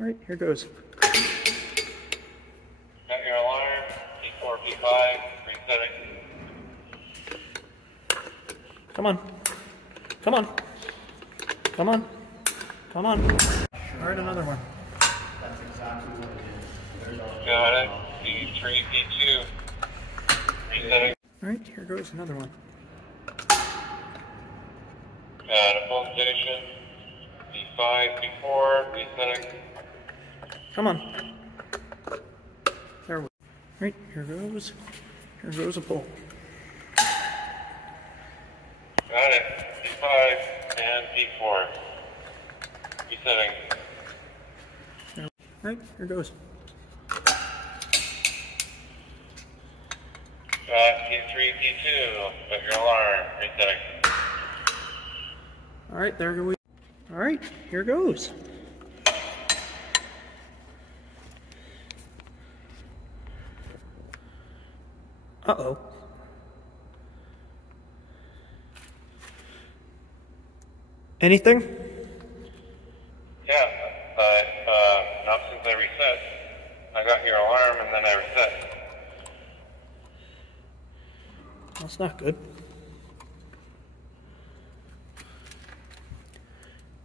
Alright, here goes. Got your alarm, P4, P5, resetting. Come on. Come on. Come on. Come on. Alright, another one. That's exactly what it is. Got it, P3, P2, resetting. Alright, here goes another one. Got a full station, P5, P4, resetting. Come on. There we go. Alright, here goes. Here goes a pull. Got it, P5 and P4, resetting. Alright, here goes. Got P3, P2, got your alarm, resetting. Alright, there we go. Alright, here goes. Uh-oh. Anything? Yeah, but not since I reset. I got your alarm and then I reset. That's not good.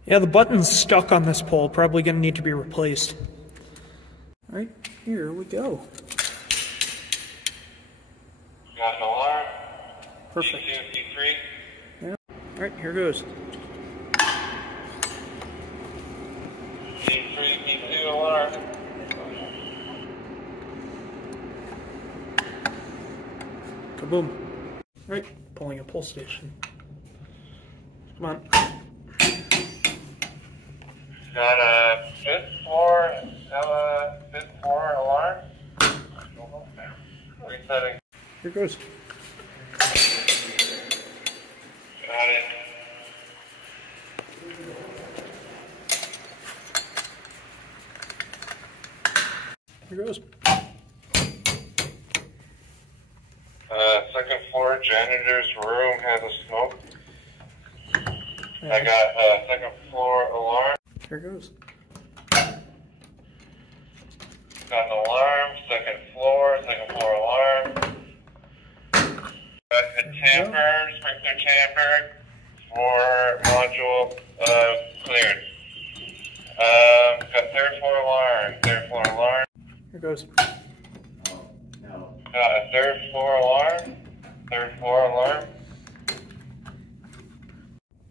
Yeah, the button's stuck on this pole. Probably going to need to be replaced. Alright, here we go. Got an alarm. Perfect. P2, P3. Yeah. Alright, here goes. P3, P2 alarm. Kaboom. Alright, pulling a pull station. Come on. Got a fifth floor alarm. Resetting. Here goes. Got it. Here goes. Second floor janitor's room has a smoke. I got a second floor alarm. Here goes. Got an alarm, second floor alarm. Got a tamper, sprinkler tamper for module cleared. Got third floor alarm. Here goes. No. Got a third floor alarm.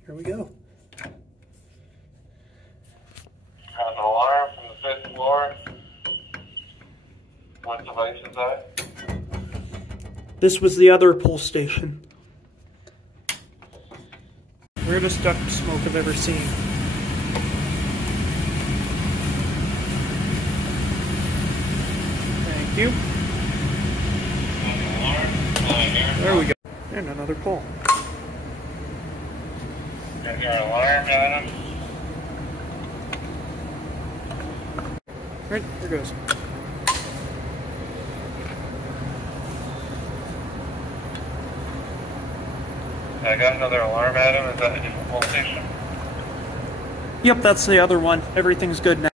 Here we go. Got an alarm from the fifth floor. What device is that? This was the other pull station. Weirdest duct smoke I've ever seen. Thank you. Got an alarm. There we go. And another pull. Got your alarm, Adam. Right, here goes. I got another alarm, Adam. Is that a different pull station? Yep, that's the other one. Everything's good now.